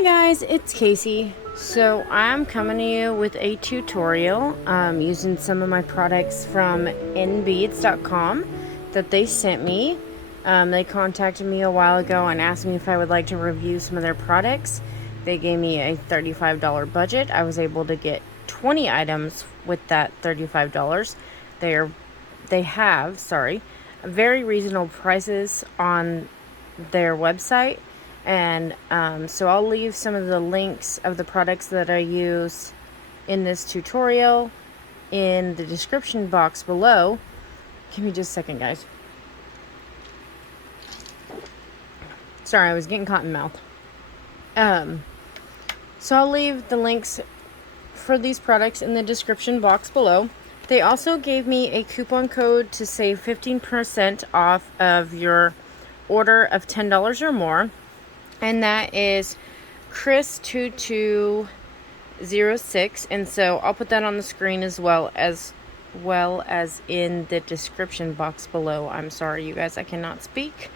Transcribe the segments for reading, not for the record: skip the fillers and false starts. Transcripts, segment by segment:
Hi guys, it's Casey. So I'm coming to you with a tutorial using some of my products from Nbeads.com that they sent me. They contacted me a while ago and asked me if I would like to review some of their products. They gave me a $35 budget. I was able to get 20 items with that $35. They have very reasonable prices on their website. And so I'll leave some of the links of the products that I use in this tutorial in the description box below. Give me just a second, guys. Sorry, I was getting cotton mouth. So I'll leave the links for these products in the description box below. They also gave me a coupon code to save 15% off of your order of $10 or more. And that is Chris2206, and so I'll put that on the screen as well as in the description box below. I'm sorry, you guys, I cannot speak.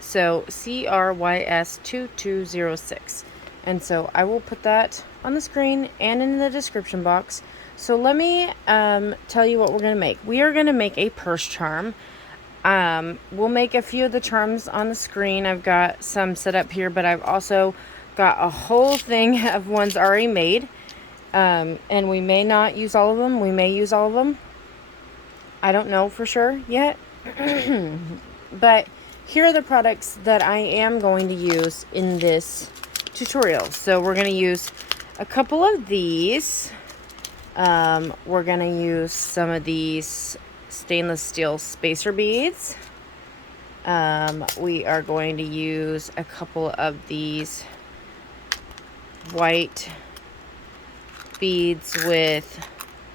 So CRYS2206, and so I will put that on the screen and in the description box. So let me tell you what we're gonna make. We are gonna make a purse charm. We'll make a few of the charms on the screen. I've got some set up here, but I've also got a whole thing of ones already made. And we may not use all of them. We may use all of them. I don't know for sure yet. But here are the products that I am going to use in this tutorial. So we're going to use a couple of these. We're going to use some of these stainless steel spacer beads. We are going to use a couple of these white beads with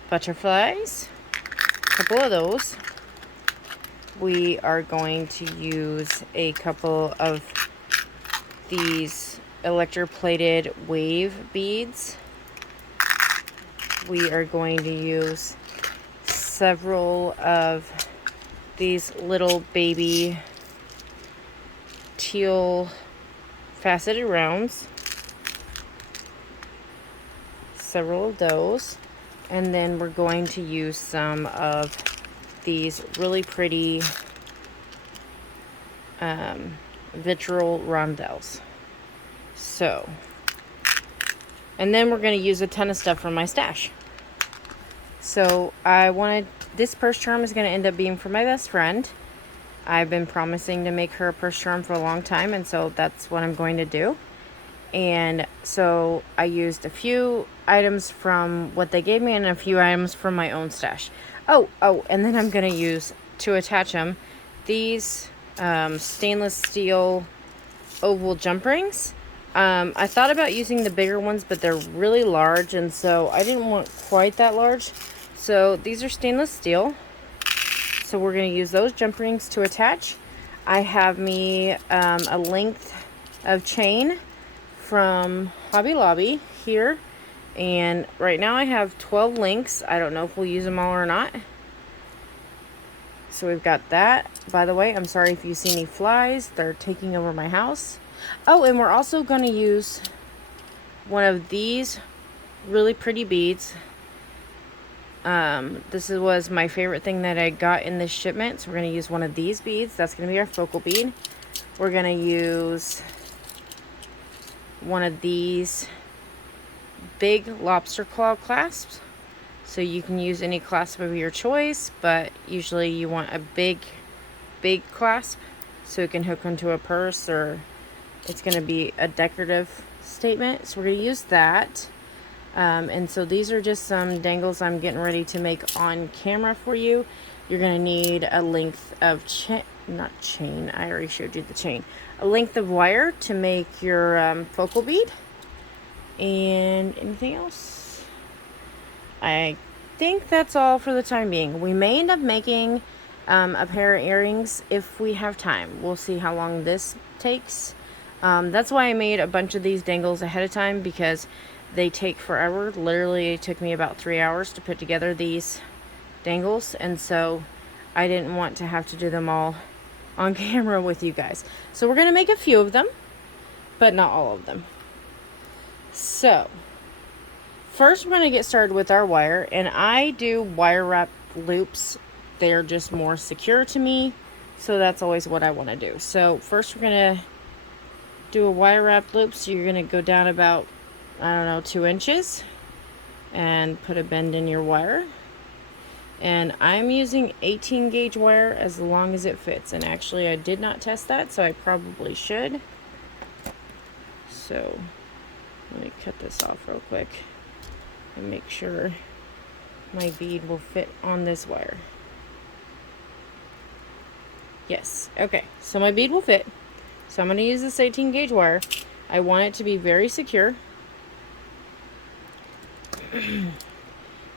butterflies, a couple of those. We are going to use a couple of these electroplated wave beads. We are going to use several of these little baby teal faceted rounds, several of those, and then we're going to use some of these really pretty vitriol rondelles. So, and then we're going to use a ton of stuff from my stash. So this purse charm is going to end up being for my best friend. I've been promising to make her a purse charm for a long time, and so that's what I'm going to do. And so I used a few items from what they gave me and a few items from my own stash. Oh, and then I'm going to use, to attach them, these stainless steel oval jump rings. I thought about using the bigger ones, but they're really large, and so I didn't want quite that large. So these are stainless steel. So we're going to use those jump rings to attach. I have me a length of chain from Hobby Lobby here. And right now I have 12 links. I don't know if we'll use them all or not. So we've got that. By the way, I'm sorry if you see any flies. They're taking over my house. Oh, and we're also going to use one of these really pretty beads. This was my favorite thing that I got in this shipment. So we're going to use one of these beads. That's going to be our focal bead. We're going to use one of these big lobster claw clasps. So you can use any clasp of your choice, but usually you want a big clasp so it can hook onto a purse, or it's going to be a decorative statement. So we're going to use that. And so these are just some dangles I'm getting ready to make on camera for you. You're going to need a length of not chain, I already showed you the chain. A length of wire to make your focal bead. And anything else? I think that's all for the time being. We may end up making a pair of earrings if we have time. We'll see how long this takes. That's why I made a bunch of these dangles ahead of time, because they take forever. Literally, it took me about 3 hours to put together these dangles, and so I didn't want to have to do them all on camera with you guys. So we're going to make a few of them, but not all of them. So first we're going to get started with our wire, and I do wire wrap loops. They're just more secure to me, so that's always what I want to do. So first we're going to do a wire wrap loop. So you're going to go down about, I don't know, 2 inches and put a bend in your wire. And I'm using 18 gauge wire as long as it fits, and actually I did not test that, so I probably should. So let me cut this off real quick and make sure my bead will fit on this wire. Yes, okay, so my bead will fit. So I'm going to use this 18 gauge wire. I want it to be very secure.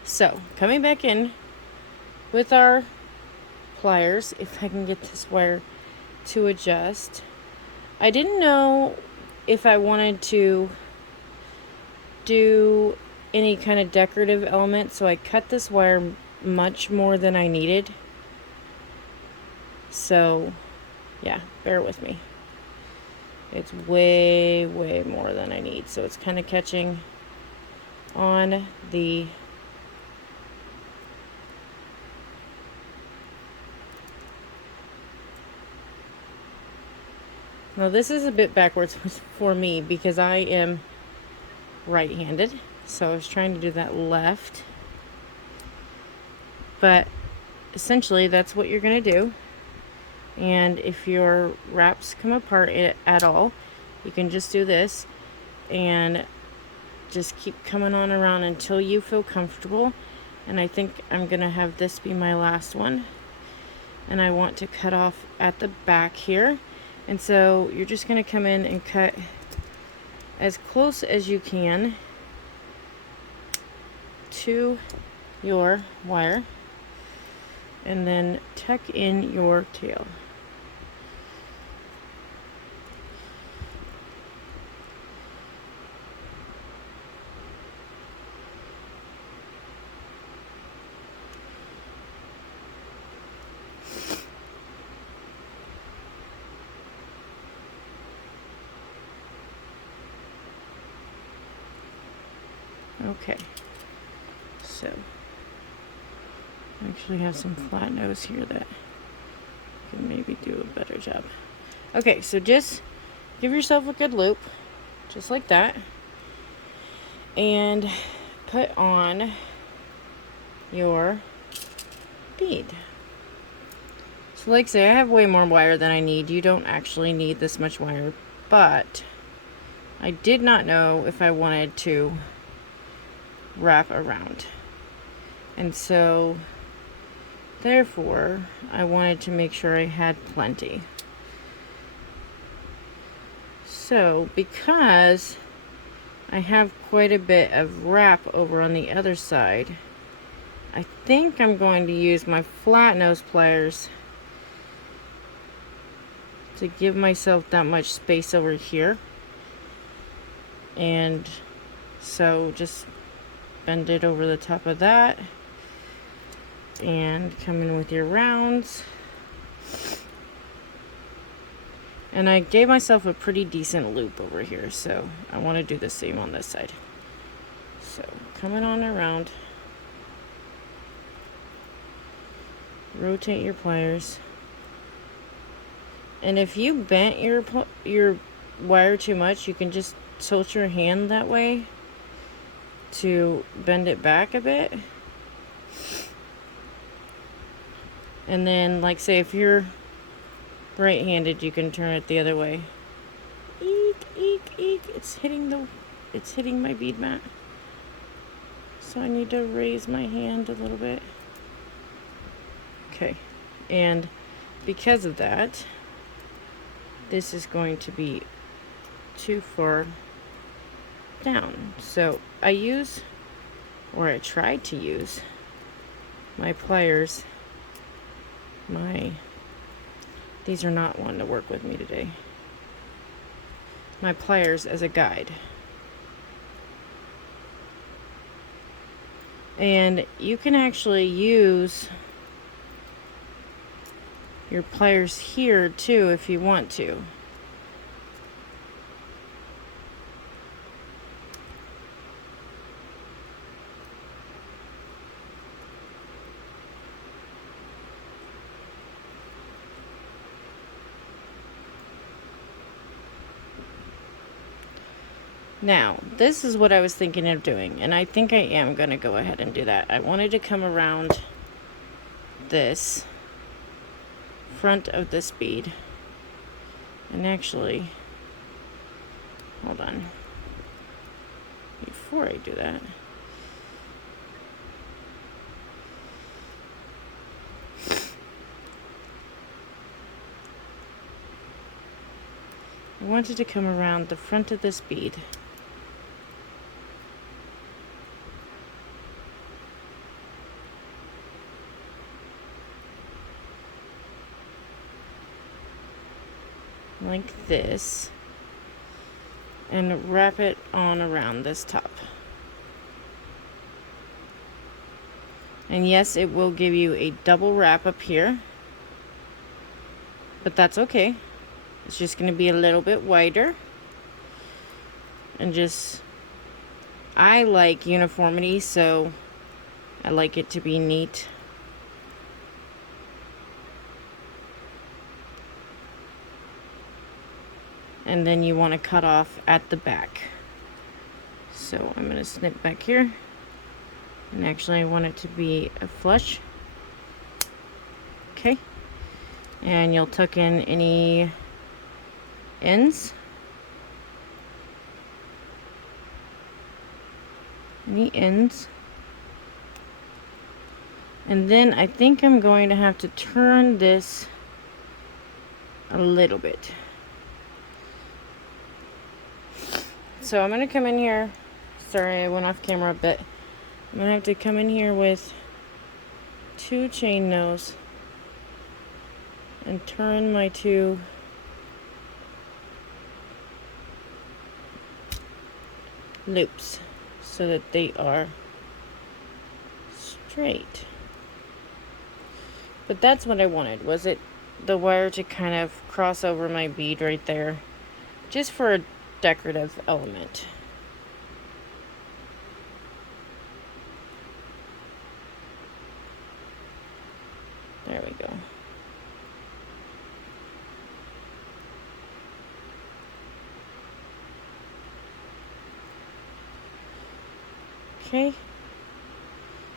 So coming back in with our pliers, if I can get this wire to adjust. I didn't know if I wanted to do any kind of decorative element, so I cut this wire much more than I needed. So yeah, bear with me. It's way more than I need, so it's kind of catching on the now this is a bit backwards for me because I am right-handed, so I was trying to do that left, but essentially that's what you're going to do. And if your wraps come apart at all, you can just do this and just keep coming on around until you feel comfortable. And I think I'm going to have this be my last one, and I want to cut off at the back here. And so you're just going to come in and cut as close as you can to your wire, and then tuck in your tail. Okay, so I actually have some flat nose here that can maybe do a better job. Okay, so just give yourself a good loop, just like that, and put on your bead. So like I say, I have way more wire than I need. You don't actually need this much wire, but I did not know if I wanted to wrap around, and so therefore I wanted to make sure I had plenty. So because I have quite a bit of wrap over on the other side, I think I'm going to use my flat nose pliers to give myself that much space over here. And so just bend it over the top of that and come in with your rounds. And I gave myself a pretty decent loop over here, so I want to do the same on this side. So coming on around, rotate your pliers, and if you bent your wire too much, you can just tilt your hand that way to bend it back a bit. And then, like, say if you're right-handed, you can turn it the other way. Eek, eek, eek. It's hitting my bead mat. So I need to raise my hand a little bit. Okay. And because of that, this is going to be too far down. So I tried to use my pliers. These are not one to work with me today. My pliers as a guide. And you can actually use your pliers here too if you want to. Now, this is what I was thinking of doing, and I think I am going to go ahead and do that. I wanted to come around this front of this bead, and actually, hold on, before I do that, I wanted to come around the front of this bead. Like this, and wrap it on around this top. And yes, it will give you a double wrap up here, but that's okay. It's just going to be a little bit wider, and just, I like uniformity, so I like it to be neat. And then you want to cut off at the back. So I'm going to snip back here, and actually I want it to be a flush. Okay, and you'll tuck in any ends, and then I think I'm going to have to turn this a little bit. So I'm going to come in here, sorry I went off camera a bit, I'm going to have to come in here with 2 chain nose and turn my 2 loops so that they are straight. But that's what I wanted, was it the wire to kind of cross over my bead right there, just for a decorative element. There we go. Okay,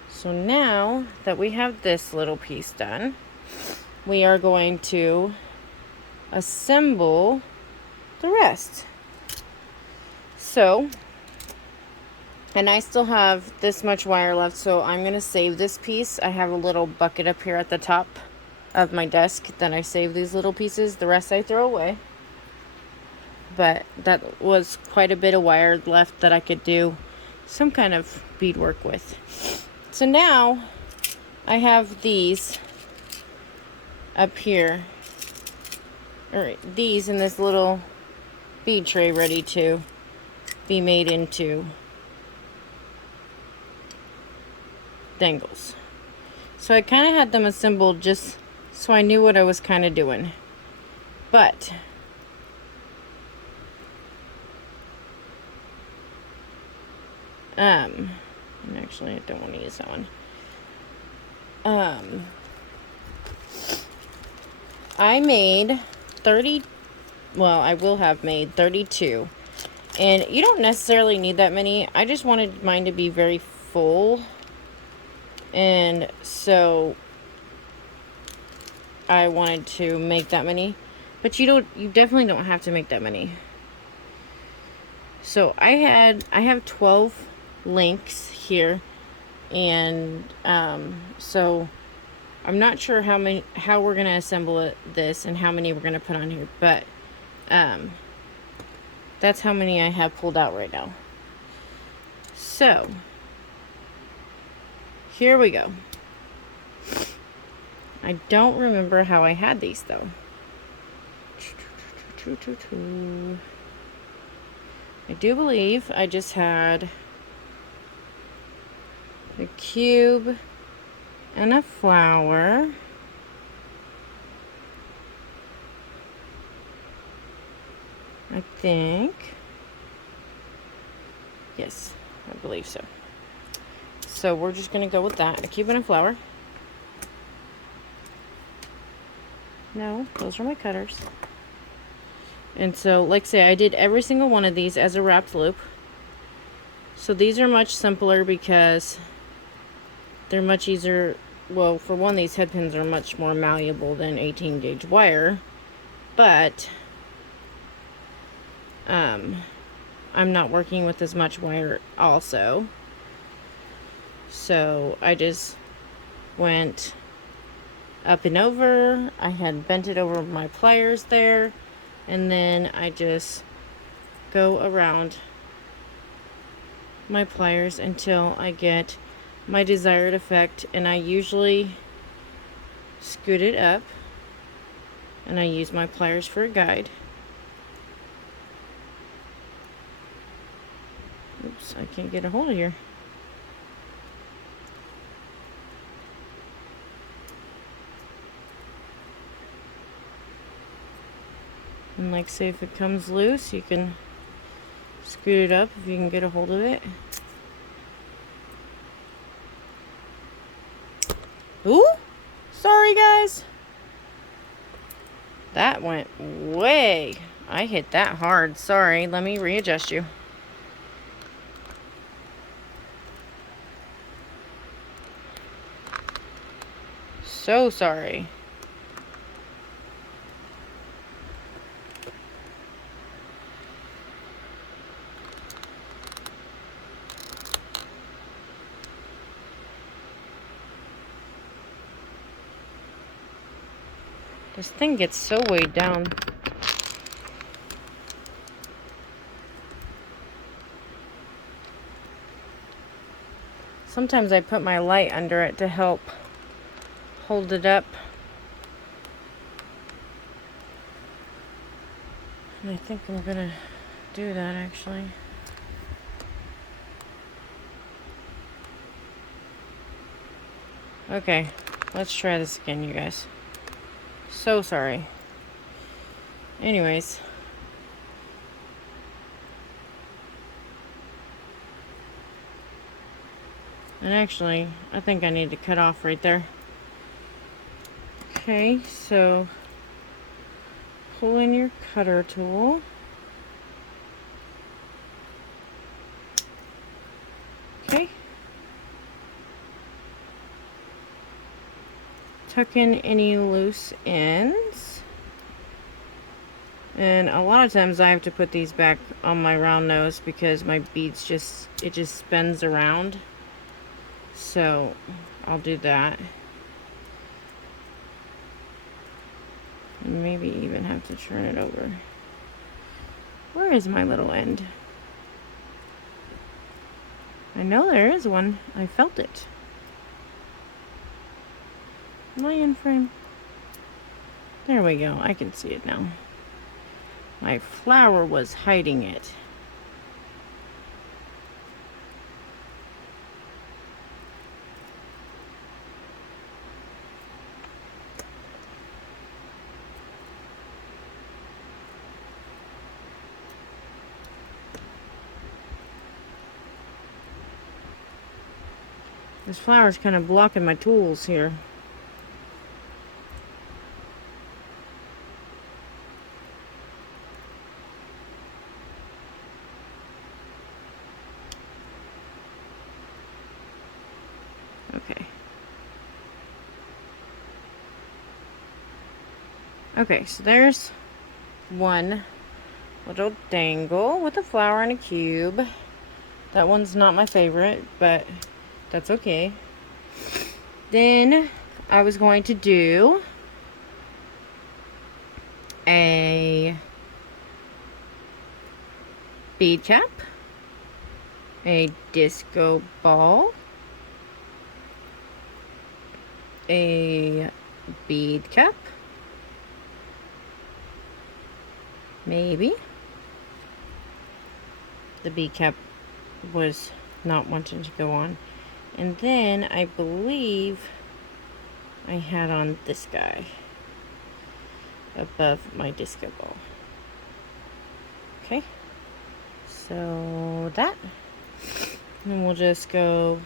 so now that we have this little piece done, we are going to assemble the rest. So, and I still have this much wire left, so I'm going to save this piece. I have a little bucket up here at the top of my desk that I save these little pieces. The rest I throw away. But that was quite a bit of wire left that I could do some kind of beadwork with. So now I have these up here, or these in this little bead tray ready to be made into dangles. So I kind of had them assembled just so I knew what I was kind of doing. But and actually I don't want to use that one. I made 30, well, I will have made 32. And you don't necessarily need that many. I just wanted mine to be very full. And so I wanted to make that many. But you definitely don't have to make that many. So I have 12 links here. And so I'm not sure how we're going to assemble this and how many we're going to put on here. But that's how many I have pulled out right now. So, here we go. I don't remember how I had these though. I do believe I just had a cube and a flower. I think. Yes, I believe so. So we're just going to go with that. A cube and a flower. No, those are my cutters. And so, like I say, I did every single one of these as a wrapped loop. So these are much simpler because they're much easier. Well, for one, these head pins are much more malleable than 18 gauge wire, but I'm not working with as much wire also. So I just went up and over. I had bent it over my pliers there, and then I just go around my pliers until I get my desired effect, and I usually scoot it up, and I use my pliers for a guide. Oops, I can't get a hold of here. And like say if it comes loose, you can scoot it up if you can get a hold of it. Ooh! Sorry guys! That went way. I hit that hard. Sorry, let me readjust you. So sorry. This thing gets so weighed down. Sometimes I put my light under it to help hold it up. And I think I'm gonna do that actually. Okay, let's try this again, you guys. So sorry. Anyways. And actually, I think I need to cut off right there. Okay, so pull in your cutter tool. Okay. Tuck in any loose ends. And a lot of times I have to put these back on my round nose because my beads it just spins around. So I'll do that. And maybe even have to turn it over. Where is my little end? I know there is one. I felt it. Lion frame. There we go. I can see it now. My flower was hiding it. This flower's kind of blocking my tools here. Okay. Okay, so there's one little dangle with a flower and a cube. That one's not my favorite, but that's okay. Then I was going to do a bead cap, a disco ball, a bead cap, maybe. The bead cap was not wanting to go on. And then I believe I had on this guy above my disco ball. Okay, so that, and we'll just go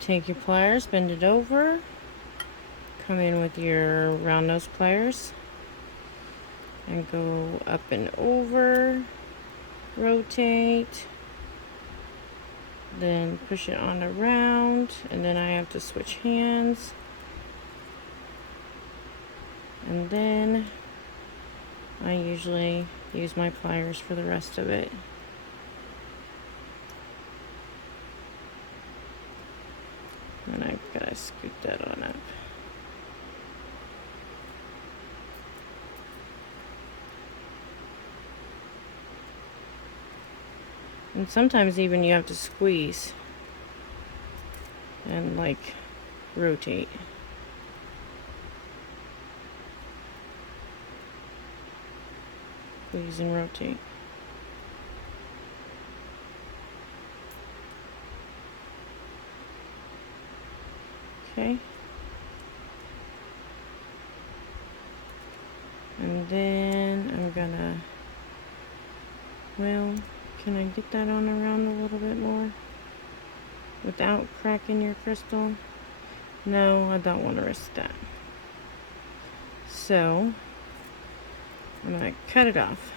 take your pliers, bend it over, come in with your round nose pliers, and go up and over, rotate, then push it on around, and then I have to switch hands, and then I usually use my pliers for the rest of it. And I've got to scoot that on up. And sometimes even you have to squeeze and like rotate. Squeeze and rotate. Okay. And then I'm gonna, well, can I get that on around a little bit more without cracking your crystal? No, I don't want to risk that. So I'm gonna cut it off.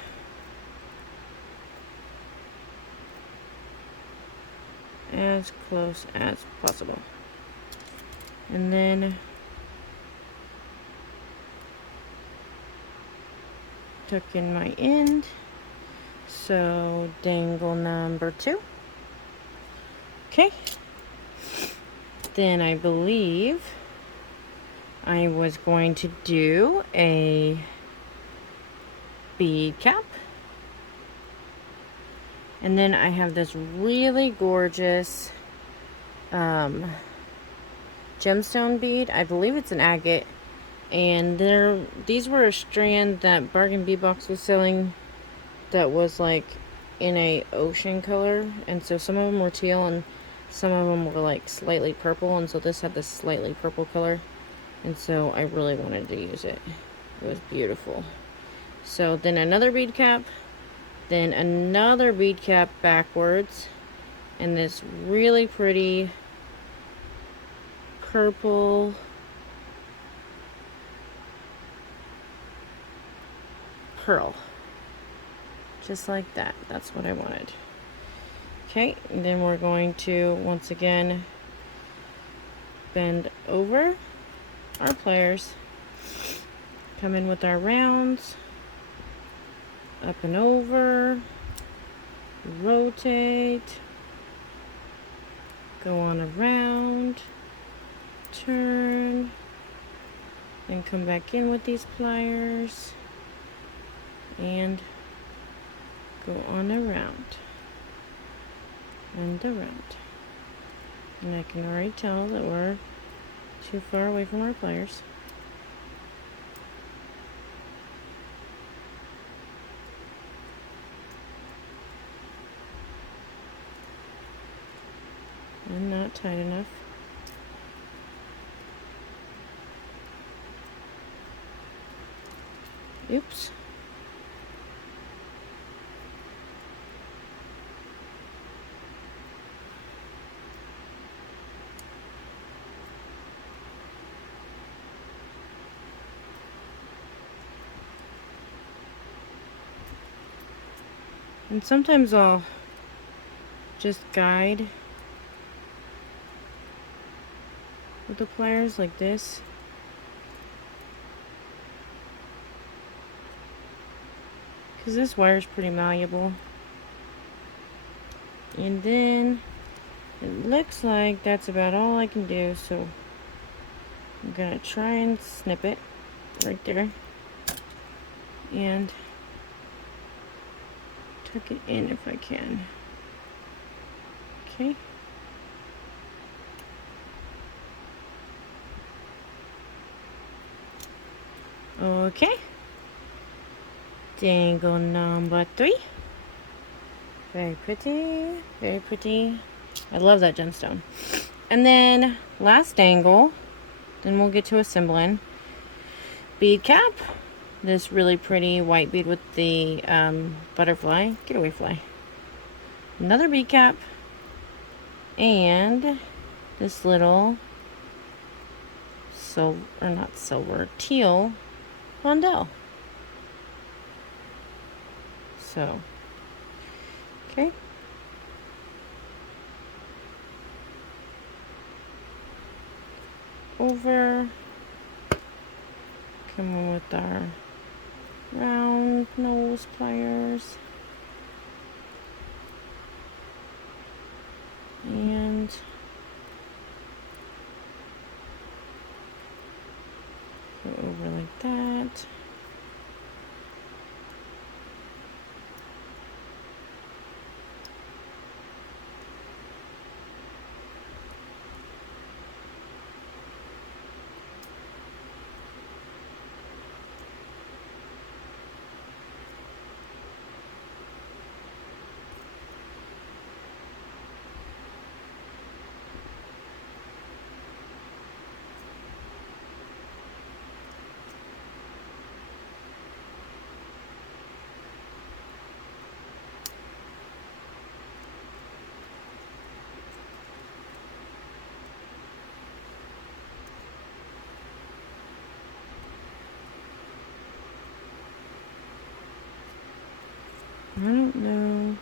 As close as possible. And then tuck in my end. So dangle number 2. Okay. Then I believe I was going to do a bead cap. And then I have this really gorgeous gemstone bead. I believe it's an agate. And these were a strand that Bargain Bead Box was selling that was like in a ocean color. And so some of them were teal and some of them were like slightly purple. And so this had this slightly purple color. And so I really wanted to use it. It was beautiful. So then another bead cap. Then another bead cap backwards. And this really pretty purple pearl. Just like that. That's what I wanted. Okay, and then we're going to once again bend over our pliers, come in with our rounds, up and over, rotate, go on around, turn, then come back in with these pliers and go on around and around. And I can already tell that we're too far away from our pliers. And not tight enough. Oops. And sometimes I'll just guide with the pliers like this. Because this wire is pretty malleable. And then it looks like that's about all I can do, so I'm gonna try and snip it right there and tuck it in if I can. Okay. Okay. Dangle number 3. Very pretty, very pretty. I love that gemstone. And then last dangle, then we'll get to assembling. Bead cap. This really pretty white bead with the butterfly. Get away, fly. Another bead cap. And this little silver, or not silver, teal Rondelle. So, okay. Over. Come in with our round nose pliers. And go over like that. I don't know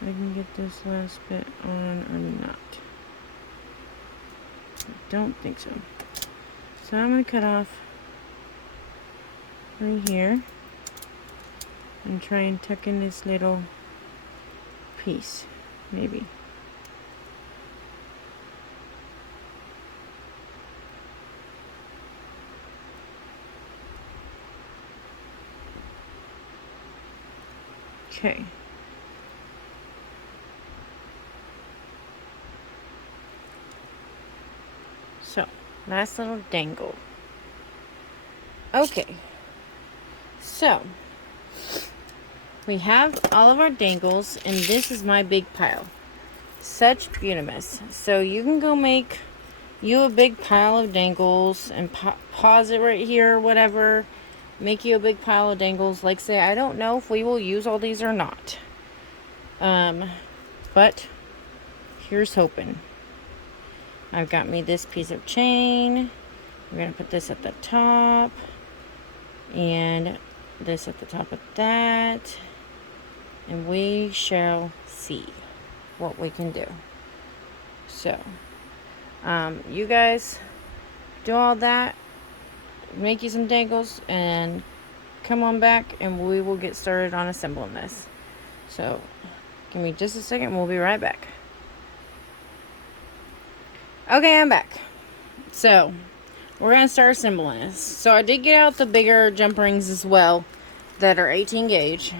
if I can get this last bit on or not. I don't think so. So I'm going to cut off right here and try and tuck in this little piece, maybe. Okay. So, last little dangle. Okay. So, we have all of our dangles, and this is my big pile. Such beautiness. So, you can go make you a big pile of dangles and pause it right here or whatever. Make you a big pile of dangles. Like say, I don't know if we will use all these or not. But here's hoping. I've got me this piece of chain. We're going to put this at the top. And this at the top of that. And we shall see what we can do. So, you guys do all that. Make you some dangles and come on back and we will get started on assembling this. So, give me just a second. We'll be right back. Okay, I'm back. So, we're going to start assembling this. So, I did get out the bigger jump rings as well that are 18 gauge.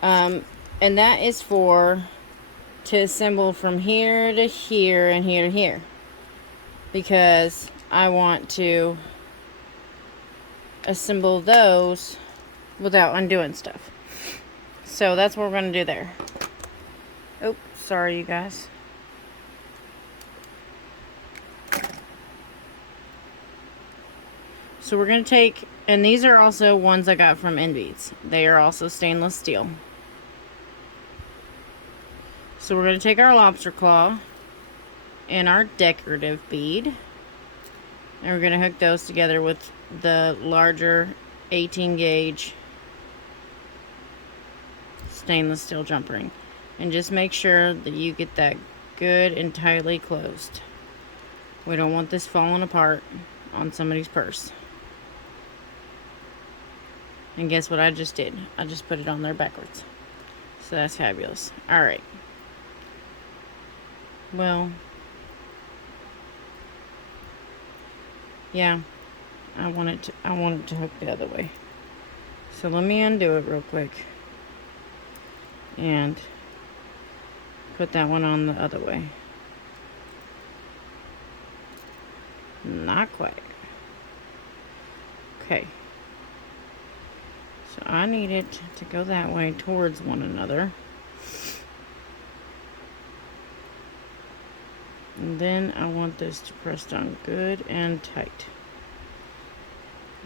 And that is to assemble from here to here and here to here. Because I want to assemble those without undoing stuff. So, that's what we're going to do there. Oh, sorry you guys. So we're going to take, and these are also ones I got from Nbeads. They are also stainless steel. So we're going to take our lobster claw and our decorative bead. And we're going to hook those together with the larger 18 gauge stainless steel jump ring. And just make sure that you get that good and tightly closed. We don't want this falling apart on somebody's purse. And guess what I just did? I just put it on there backwards. So that's fabulous. Alright. Well. Yeah. I want it to hook the other way. So let me undo it real quick. And put that one on the other way. Not quite. Okay. So I need it to go that way towards one another. And then I want this to press down good and tight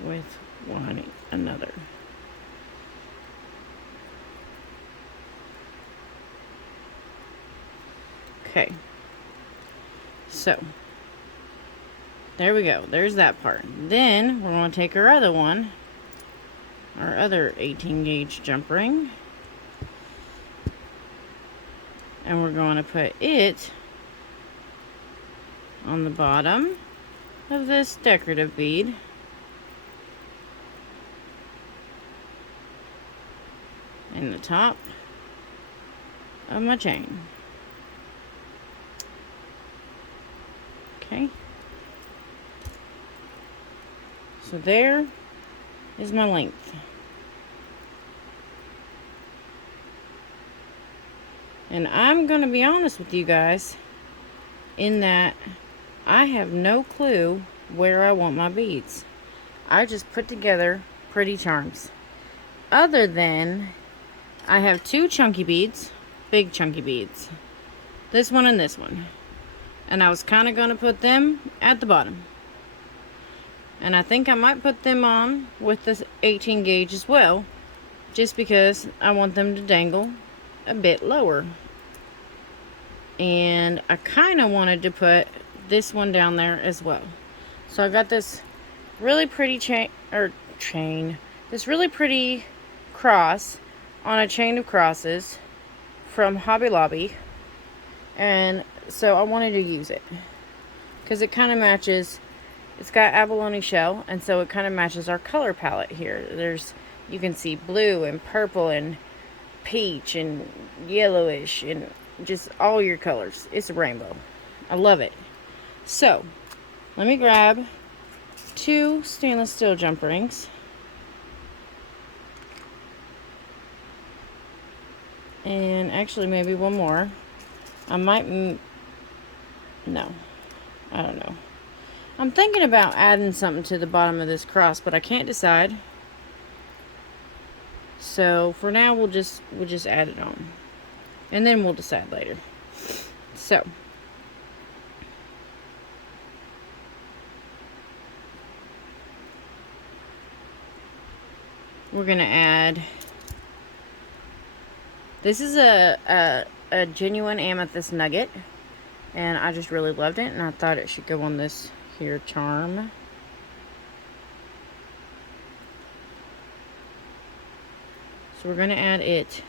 with one another. Okay. So there we go. There's that part. Then we're going to take our other one our other 18 gauge jump ring. And we're going to put it on the bottom of this decorative bead. In the top of my chain. Okay. So there is my length. And I'm going to be honest with you guys in that I have no clue where I want my beads. I just put together pretty charms. Other than I have two chunky beads, big chunky beads. This one and this one. And I was kind of going to put them at the bottom. And I think I might put them on with this 18 gauge as well. Just because I want them to dangle a bit lower. And I kind of wanted to put this one down there as well. So I got this really pretty this really pretty cross on a chain of crosses from Hobby Lobby. And so I wanted to use it because it kind of matches. It's got abalone shell, and so it kind of matches our color palette here. You can see blue and purple and peach and yellowish and just all your colors. It's a rainbow. I love it. So let me grab two stainless steel jump rings. And actually maybe one more. I might, no, I don't know. I'm thinking about adding something to the bottom of this cross, but I can't decide. So for now, we'll just add it on, and then we'll decide later. So we're gonna add. This is a genuine amethyst nugget, and I just really loved it, and I thought it should go on this here charm. So we're going to add it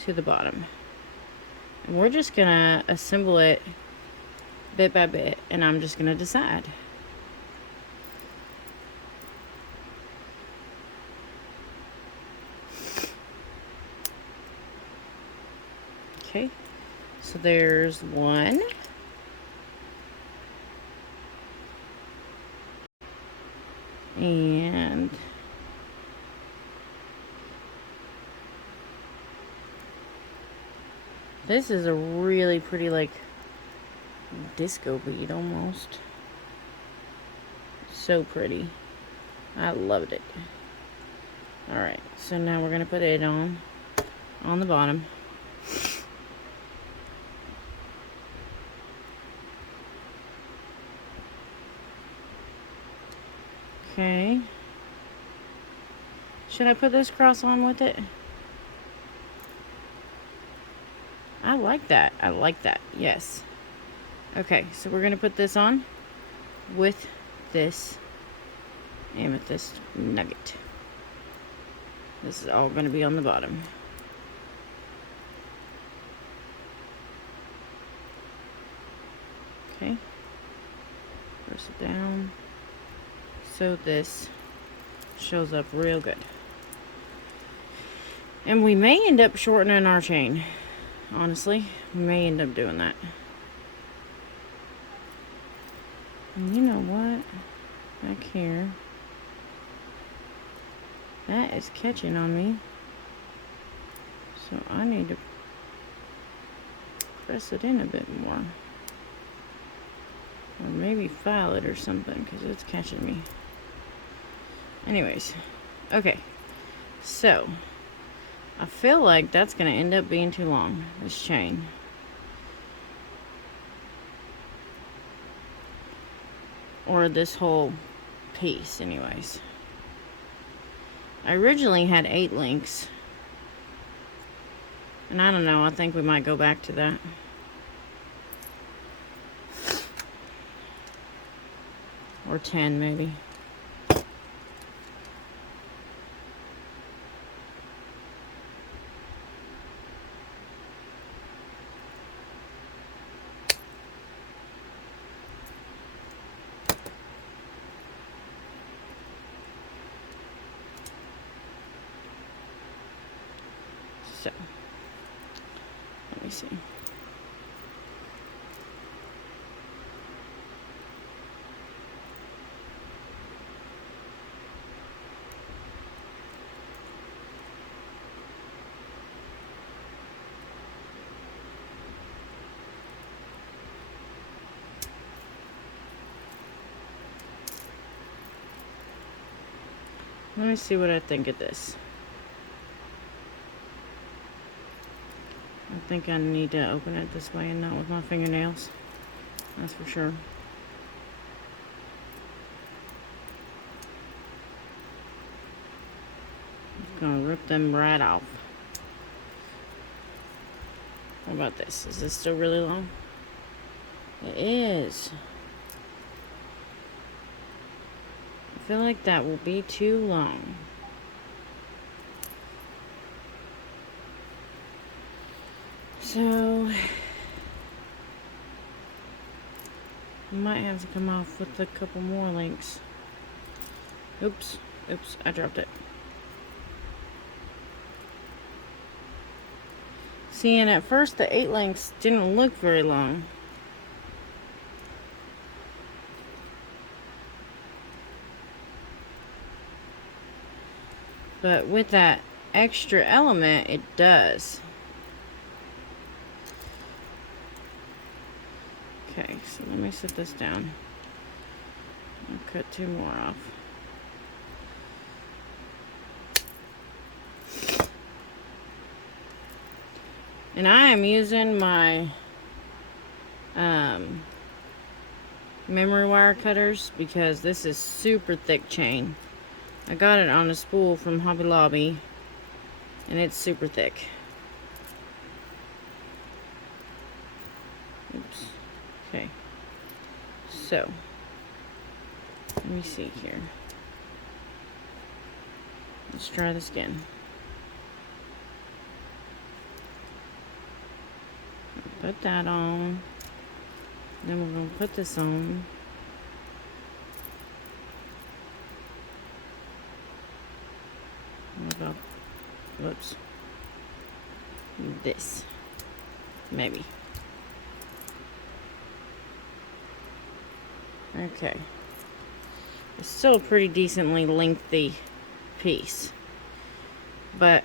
to the bottom. And we're just going to assemble it bit by bit, and I'm just going to decide. Okay, so there's one. And this is a really pretty, like, disco bead almost. So pretty. I loved it. Alright, so now we're going to put it on the bottom. Okay. Should I put this cross on with it? I like that. I like that. Yes. Okay, so we're going to put this on with this amethyst nugget. This is all going to be on the bottom. Okay. Press it down so this shows up real good. And we may end up shortening our chain. Honestly, we may end up doing that. And you know what? Back here. That is catching on me. So I need to press it in a bit more. Or maybe file it or something, because it's catching me. Anyways. Okay. So I feel like that's going to end up being too long, this chain. Or this whole piece, anyways. I originally had 8 links. And I don't know, I think we might go back to that. Or 10 maybe. So, let me see. Let me see what I think of this. I think I need to open it this way and not with my fingernails. That's for sure. I'm gonna rip them right off. How about this? Is this still really long? It is. I feel like that will be too long. So I might have to come off with a couple more links. Oops, I dropped it. See, and at first the 8 links didn't look very long. But with that extra element, it does. Okay, so let me set this down. I'll cut 2 more off. And I am using my memory wire cutters because this is super thick chain. I got it on a spool from Hobby Lobby, and it's super thick. Oops. Okay. So, let me see here. Let's try this again. Put that on. Then we're going to put this on. What about, whoops, this, maybe. Okay. It's still a pretty decently lengthy piece, but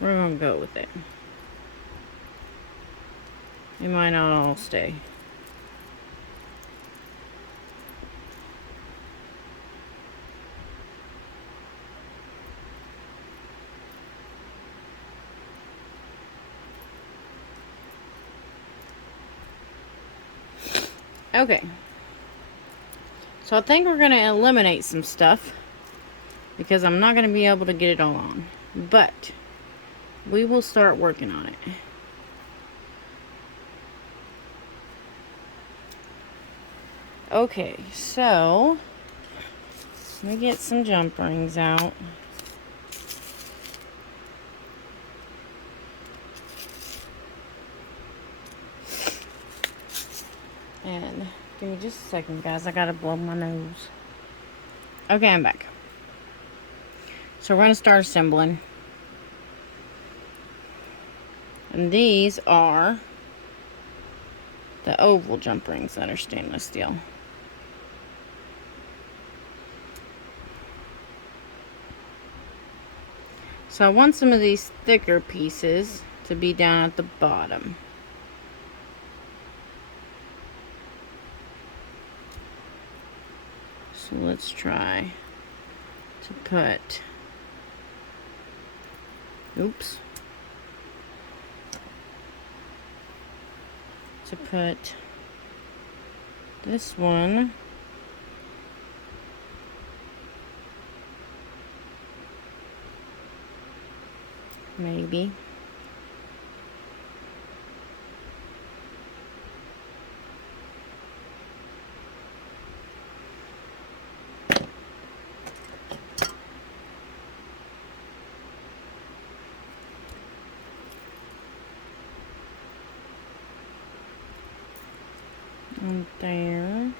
we're gonna go with it. It might not all stay. Okay, so I think we're going to eliminate some stuff because I'm not going to be able to get it all on, but we will start working on it. Okay, so let me get some jump rings out. And give me just a second, guys. I gotta blow my nose. Okay, I'm back. So we're gonna start assembling. And these are the oval jump rings that are stainless steel. So I want some of these thicker pieces to be down at the bottom. So let's try to put, oops, to put this one maybe. And there.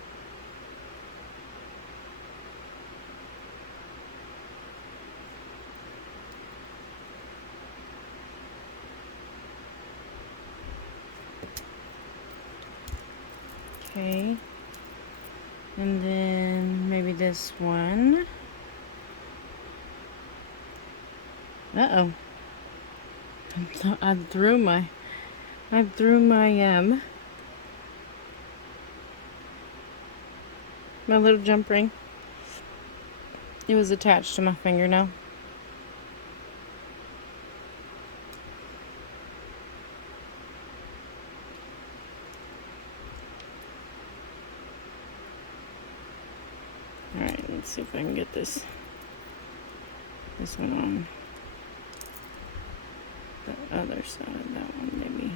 Okay. And then maybe this one. Uh-oh. I threw my my little jump ring. It was attached to my fingernail. Alright, let's see if I can get this one on the other side. That one maybe.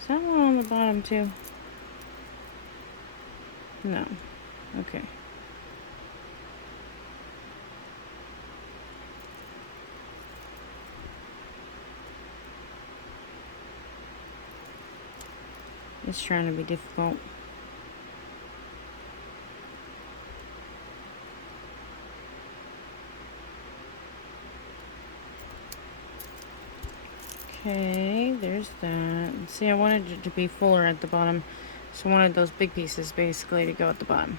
Is that one on the bottom too? No. Okay. It's trying to be difficult. Okay, there's that. See, I wanted it to be fuller at the bottom, so I wanted those big pieces basically to go at the bottom.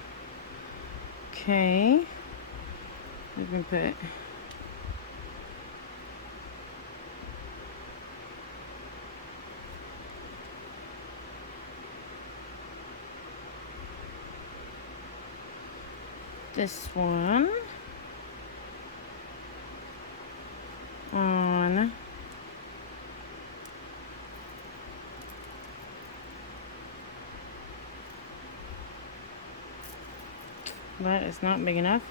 Okay, we can put this one on that is not big enough.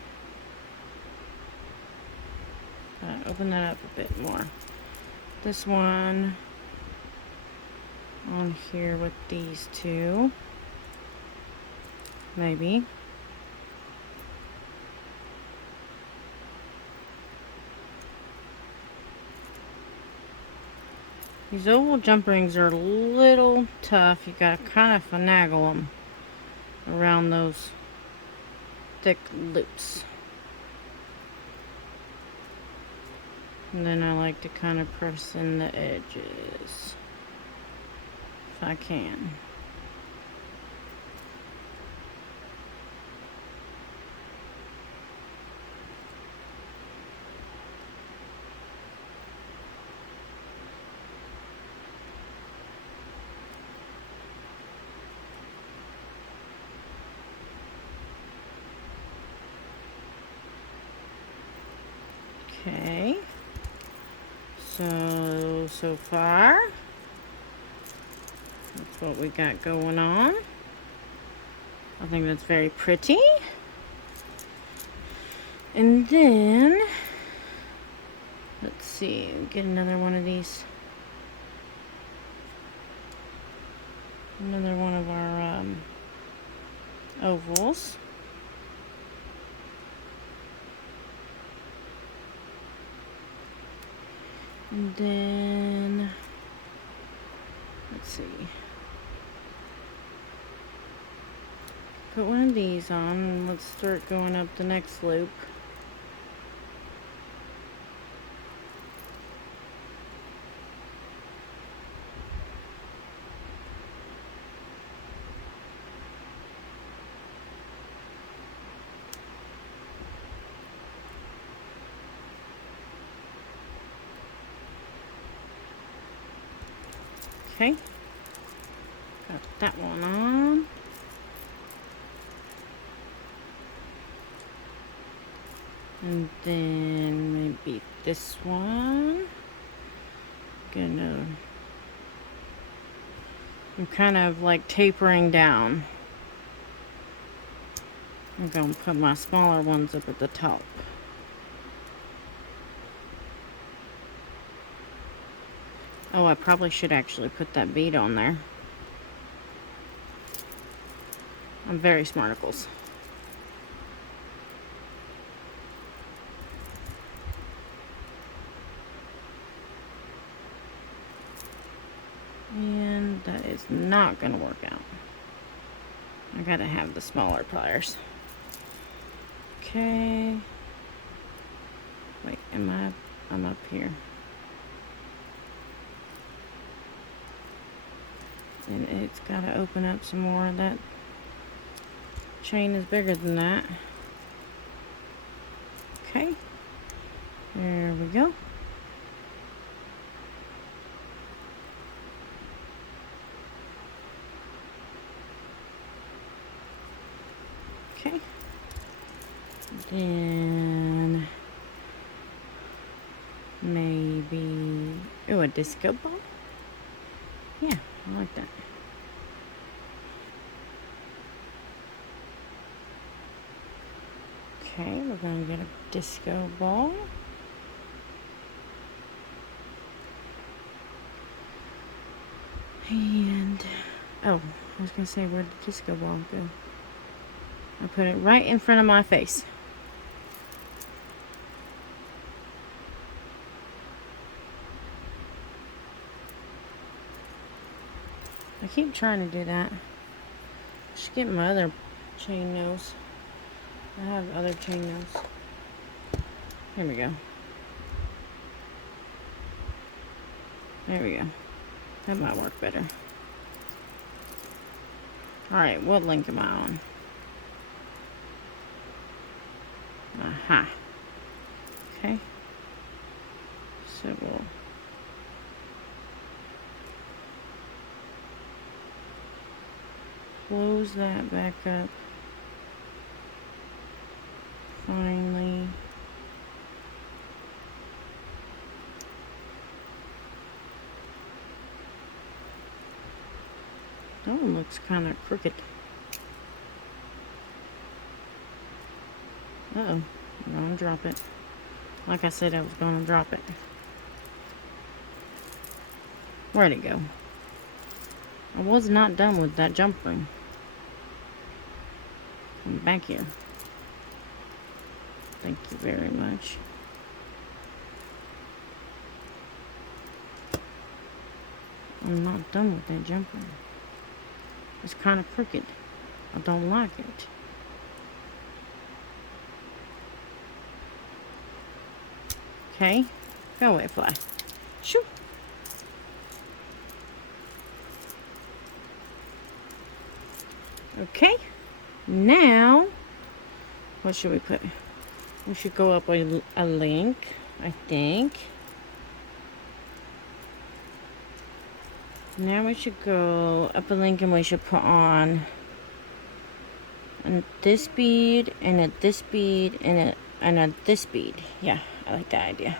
Open that up a bit more. This one on here with these two, maybe. These oval jump rings are a little tough. You gotta kind of finagle them around those thick loops. And then I like to kind of press in the edges if I can. Okay. So far, that's what we got going on. I think that's very pretty. And then, let's see, get another one of these. Another one of our ovals. And then, let's see. Put one of these on and let's start going up the next loop. Okay, got that one on. And then maybe this one. I'm kind of like tapering down. I'm gonna put my smaller ones up at the top. Oh, I probably should actually put that bead on there. I'm very smarticles. And that is not gonna work out. I gotta have the smaller pliers. Okay. Wait, I'm up here. And it's got to open up some more. That chain is bigger than that. Okay. There we go. Okay. Then maybe, oh, a disco ball? Yeah, I like that. Okay, we're going to get a disco ball. And, oh, I was going to say, where'd the disco ball go? I put it right in front of my face. I keep trying to do that. I should get my other chain nose. I have other chain nose. Here we go. There we go. That might work better. Alright, what link am I on? Aha. Okay. So we'll close that back up. Finally. That one looks kind of crooked. Uh-oh. I'm going to drop it. Like I said, I was going to drop it. Where'd it go? I was not done with that jump ring. Come back here. Thank you very much. I'm not done with that jump ring. It's kind of crooked. I don't like it. Okay. Go away, fly. Shoo. Okay. Now, what should we put? We should go up a link, I think. Now we should go up a link and we should put on this bead and a this bead and a this bead. Yeah, I like that idea.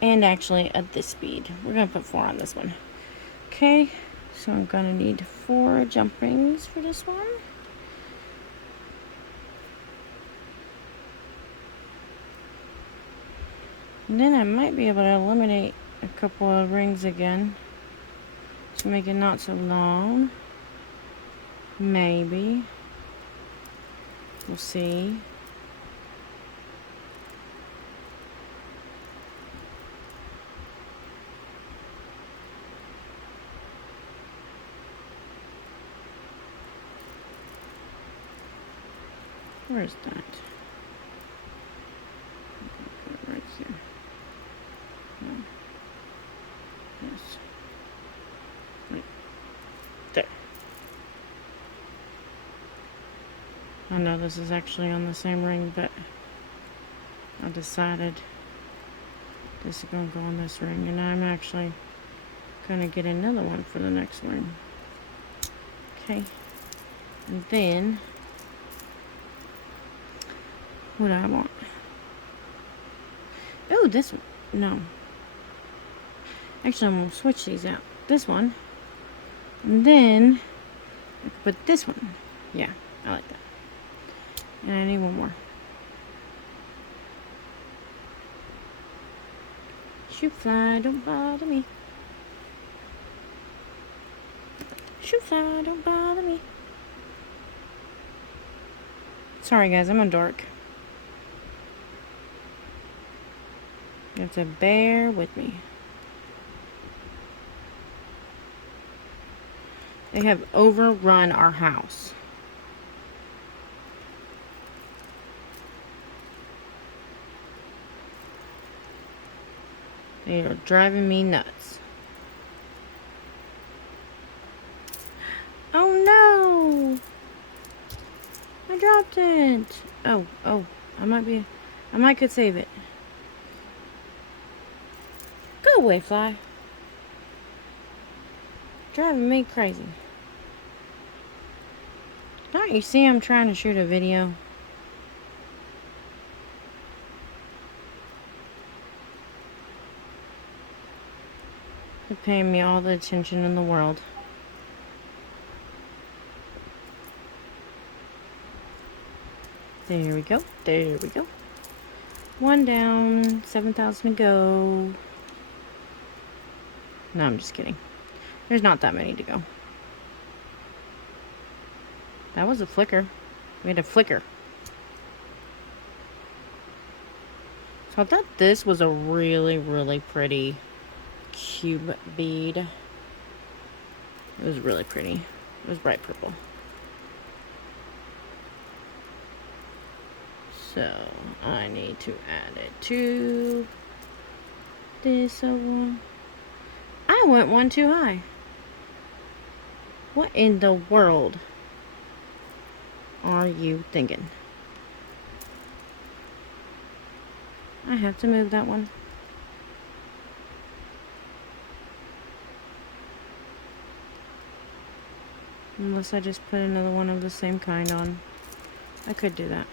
And actually a this bead. We're gonna put 4 on this one. Okay, so I'm gonna need 4 jump rings for this one. And then I might be able to eliminate a couple of rings again to make it not so long. Maybe. We'll see. Where is that? Put it right here. No. Yes. Right there. I know this is actually on the same ring, but I decided this is going to go on this ring, and I'm actually going to get another one for the next ring. Okay. And then what do I want? Oh, this one. No. Actually, I'm going to switch these out. This one. And then I could put this one. Yeah, I like that. And I need one more. Shoot fly, don't bother me. Shoot fly, don't bother me. Sorry guys, I'm a dork. You have to bear with me. They have overrun our house. They are driving me nuts. I dropped it. Oh, I might could save it. Go away, fly. Driving me crazy. Don't you see I'm trying to shoot a video? They're paying me all the attention in the world. There we go. There we go. One down. 7,000 to go. No, I'm just kidding. There's not that many to go. That was a flicker. We had a flicker. So I thought this was a really, really pretty cube bead. It was really pretty. It was bright purple. So I need to add it to this one. I went one too high. What in the world are you thinking? I have to move that one. Unless I just put another one of the same kind on. I could do that.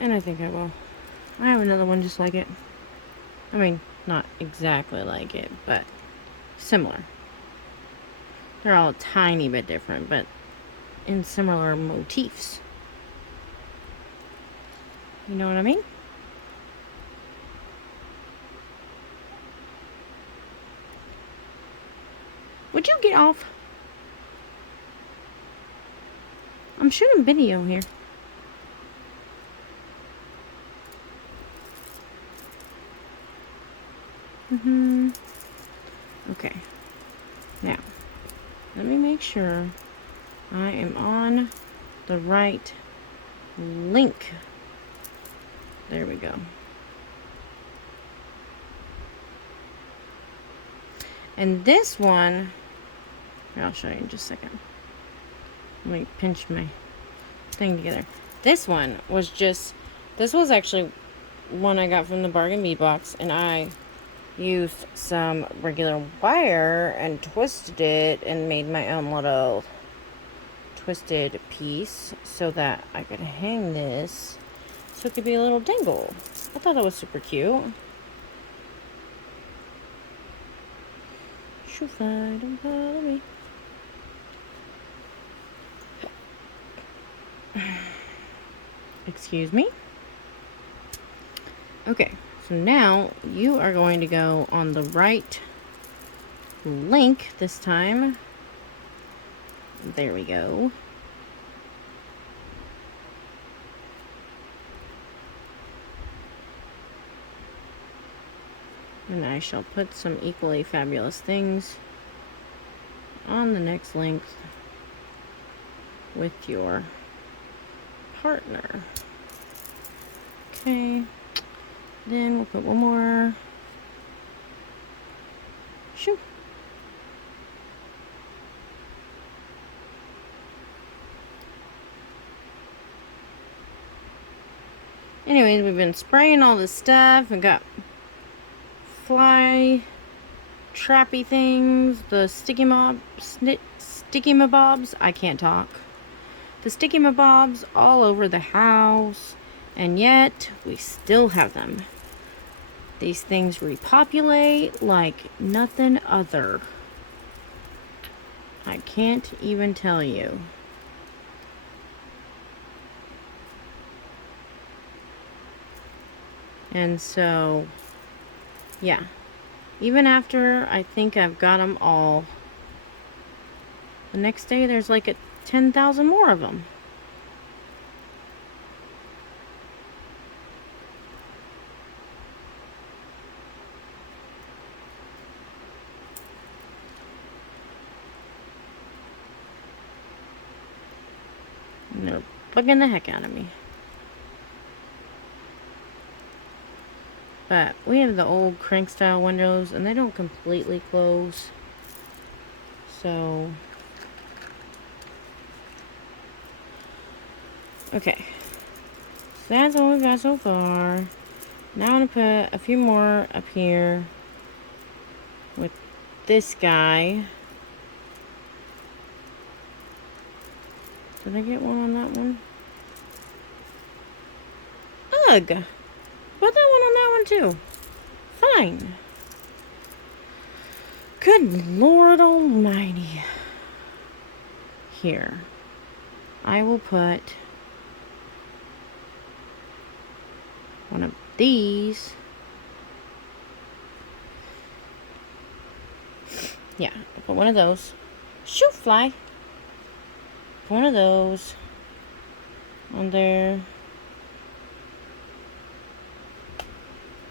And I think I will. I have another one just like it. I mean, not exactly like it, but similar. They're all a tiny bit different, but in similar motifs. You know what I mean? Would you get off? I'm shooting video here. Okay. Now, let me make sure I am on the right link. There we go. And this one, I'll show you in just a second. Let me pinch my thing together. This one was just, this was actually one I got from the bargain bead box, and I used some regular wire and twisted it and made my own little twisted piece so that I could hang this so it could be a little dangle. I thought that was super cute. Shoo-fly, don't bother me. Excuse me. Okay, so now you are going to go on the right link this time. There we go. And I shall put some equally fabulous things on the next link with your partner. Okay. Then we'll put one more. Shoo. Anyways, we've been spraying all this stuff and got fly trappy things, the sticky mabobs, I can't talk. The sticky mabobs all over the house, and yet we still have them. These things repopulate like nothing other. I can't even tell you. And so, yeah. Even after I think I've got them all, the next day there's like 10,000 more of them. And they're bugging the heck out of me. But we have the old crank style windows and they don't completely close. So Okay. So that's all we've got so far. Now I'm going to put a few more up here with this guy. Did I get one on that one? Ugh! Put that one on that one too. Fine. Good Lord Almighty. Here. I will put one of these. Yeah, I'll put one of those. Shoot, fly. Put one of those on there.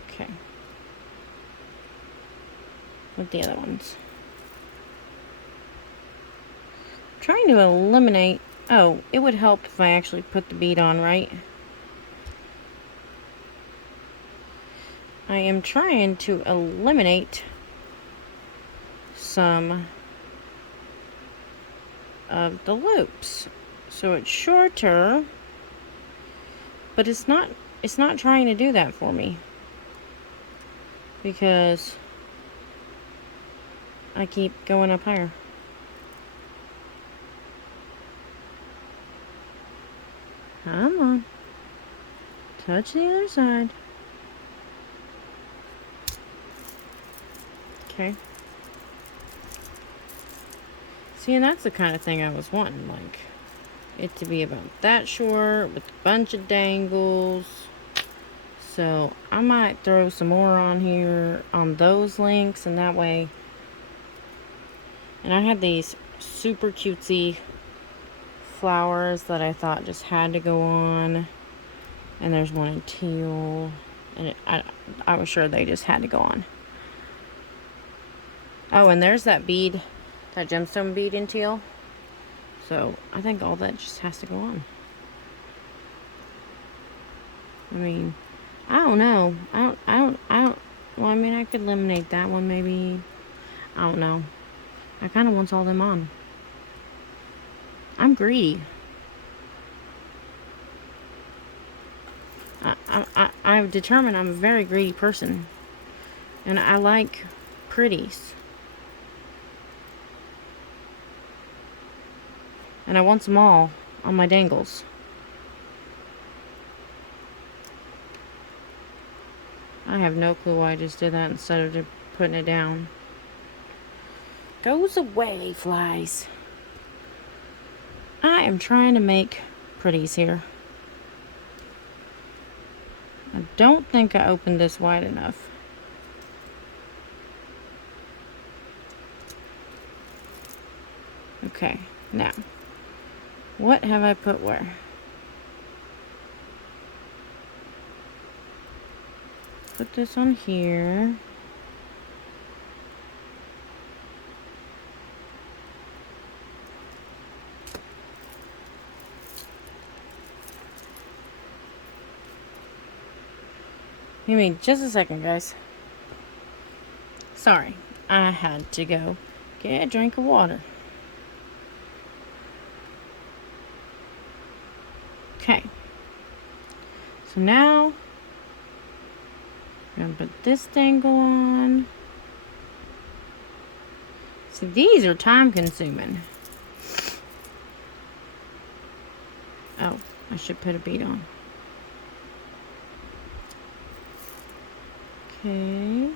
Okay. With the other ones. Trying to eliminate. Oh, it would help if I actually put the bead on, right? I am trying to eliminate some of the loops, so it's shorter, but it's not trying to do that for me because I keep going up higher. Come on, touch the other side. Okay. See, and that's the kind of thing I was wanting, like it to be about that short with a bunch of dangles. So I might throw some more on here on those links, and that way. And I had these super cutesy flowers that I thought just had to go on, and there's one in teal, and I was sure they just had to go on. Oh, and there's that bead, that gemstone bead in teal. So I think all that just has to go on. I mean, I don't know. I don't. Well, I mean, I could eliminate that one maybe. I don't know. I kind of want all them on. I'm greedy. I've determined I'm a very greedy person. And I like pretties. And I want them all on my dangles. I have no clue why I just did that instead of just putting it down. Goes away, flies. I am trying to make pretties here. I don't think I opened this wide enough. Okay, now, what have I put where? Put this on here. Give me just a second, guys. Sorry, I had to go get a drink of water. Okay. So now, I'm going to put this dangle on. See, these are time consuming. Oh, I should put a bead on. Okay.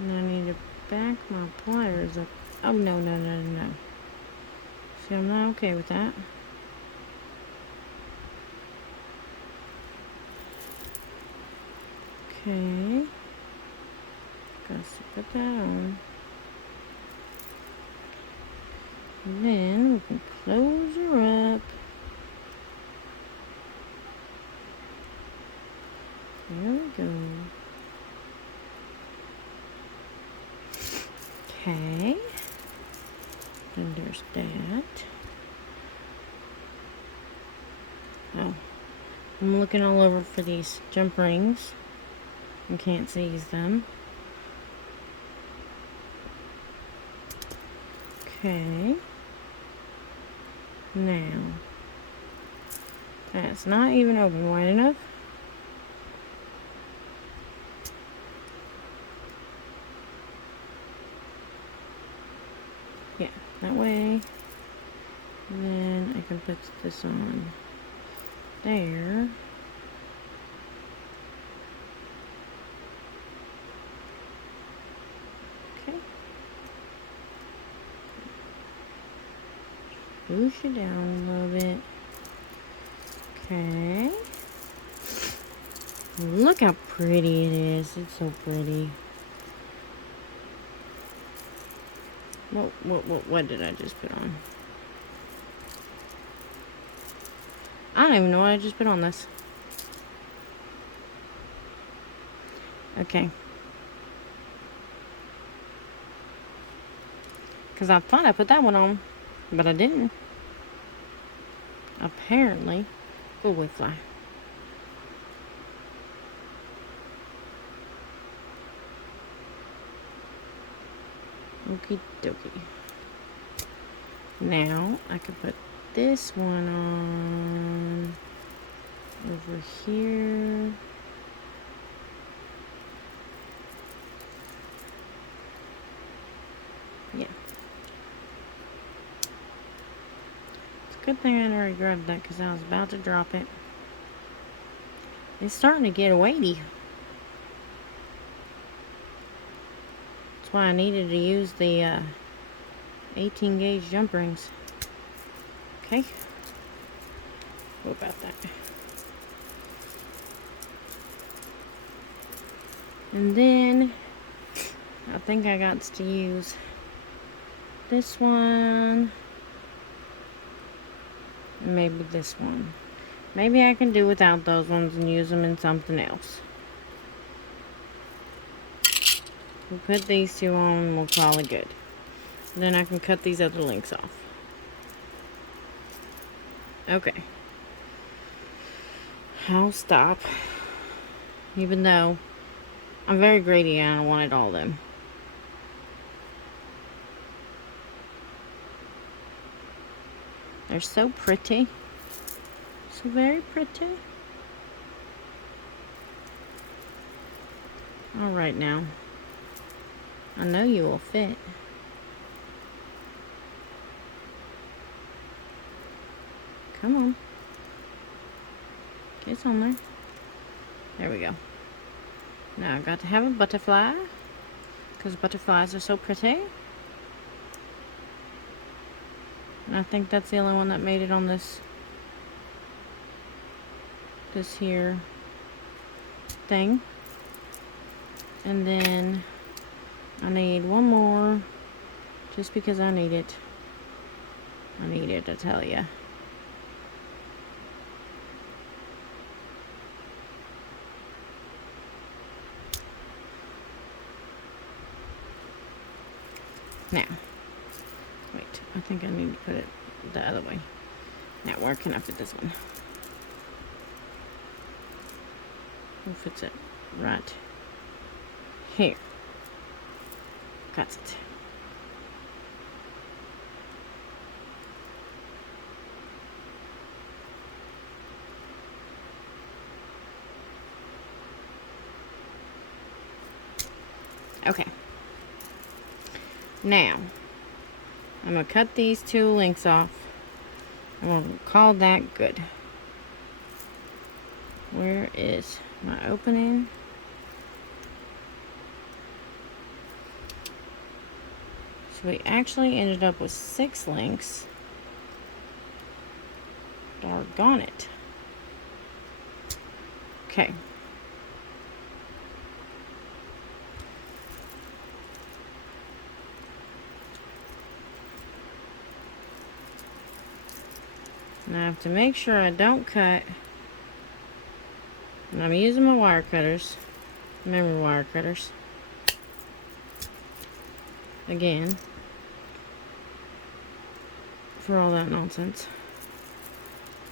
And I need to back my pliers up. Oh, no. See, I'm not okay with that. Okay. Got to put that on. And then we can close her up. There we go. Okay. And there's that. Oh. I'm looking all over for these jump rings. I can't seize them. Okay. Now, that's not even open wide enough. Yeah, that way. And then I can put this on there. Okay. Push it down a little bit. Okay. Look how pretty it is. It's so pretty. What did I just put on? I don't even know what I just put on this. Okay. Because I thought I put that one on, but I didn't. Apparently. Go away, fly. Okie dokie. Now I can put this one on over here. Yeah. It's a good thing I already grabbed that because I was about to drop it. It's starting to get weighty. That's why I needed to use the 18 gauge jump rings. Okay. What about that? And then I think I got to use this one. Maybe this one. Maybe I can do without those ones and use them in something else. We'll put these two on and we'll call it good. Then I can cut these other links off. Okay. I'll stop. Even though I'm very greedy and I wanted all of them. They're so pretty. So very pretty. Alright now. I know you will fit. Come on. Get on there. There we go. Now I've got to have a butterfly. Because butterflies are so pretty. And I think that's the only one that made it on this here thing. And then I need one more just because I need it. I need it, I tell ya. Now, wait, I think I need to put it the other way. Now, where can I fit this one? Who fits it? Right here. Got it. Okay. Now, I'm going to cut these two links off. I'm going to call that good. Where is my opening? So we actually ended up with 6 links. Doggone it. Okay. Now I have to make sure I don't cut. And I'm using my wire cutters. Memory wire cutters. Again. For all that nonsense.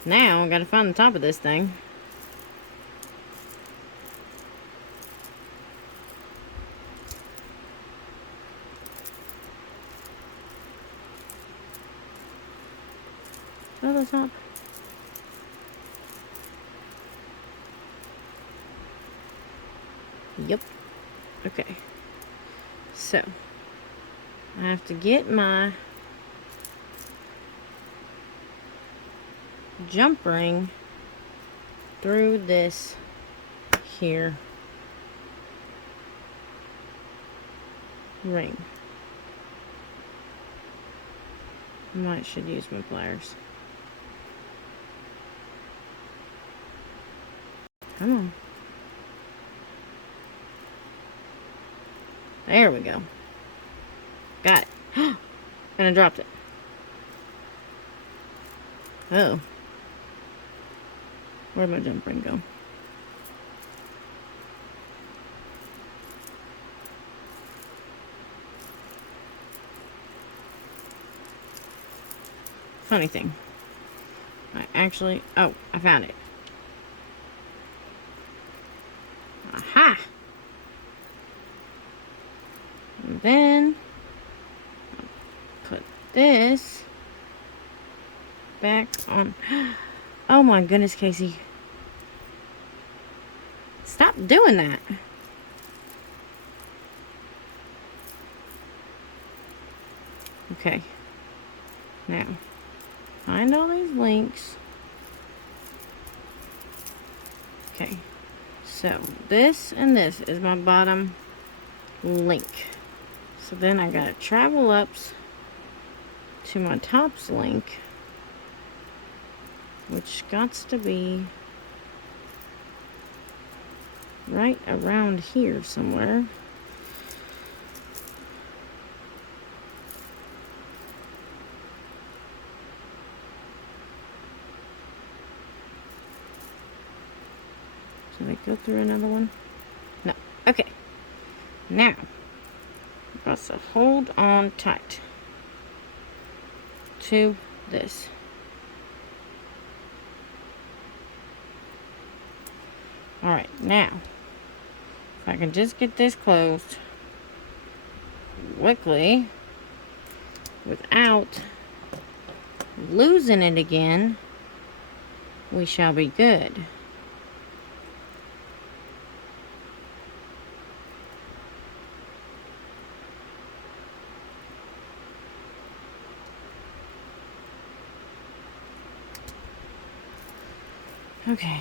Now I gotta find the top of this thing. Oh, that's not. Yep. Okay. So, I have to get my jump ring through this here ring. I might should use my pliers. Come on. There we go. Got it. And I dropped it. Oh. Where'd my jump ring go? Funny thing. Oh, I found it. Aha! And then put this back on. Oh my goodness, Casey. Stop doing that. Okay. Now, find all these links. Okay. So, this and this is my bottom link. So then I gotta travel up to my tops link, which gots to be right around here somewhere. Should I go through another one? No. Okay. Now, I've got to hold on tight to this. Alright, now, if I can just get this closed quickly without losing it again, we shall be good. Okay.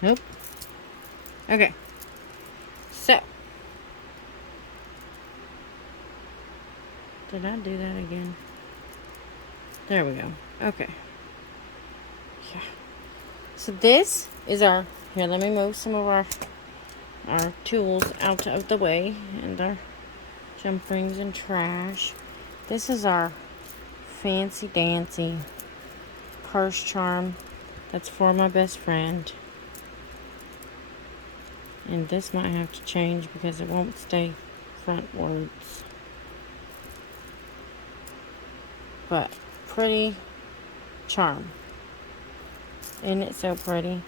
Nope. Okay. So. Did I do that again? There we go. Okay. Yeah. So this is our, here, let me move some of our tools out of the way and our jump rings and trash. This is our fancy dancy purse charm that's for my best friend. And this might have to change because it won't stay frontwards. But pretty charm. Isn't it so pretty?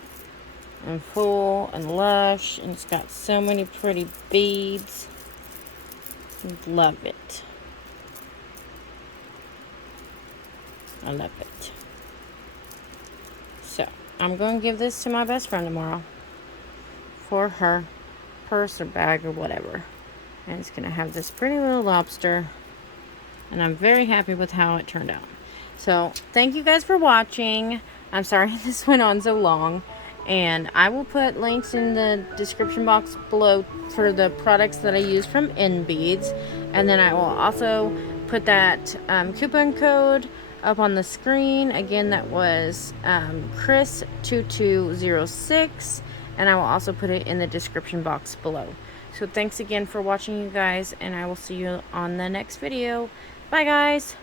And full and lush, and it's got so many pretty beads. Love it. I love it. So, I'm going to give this to my best friend tomorrow for her purse or bag or whatever. And it's going to have this pretty little lobster. And I'm very happy with how it turned out. So, thank you guys for watching. I'm sorry this went on so long. And I will put links in the description box below for the products that I use from Nbeads. And then I will also put that coupon code up on the screen. Again, that was Chris2206. And I will also put it in the description box below. So thanks again for watching, you guys. And I will see you on the next video. Bye, guys.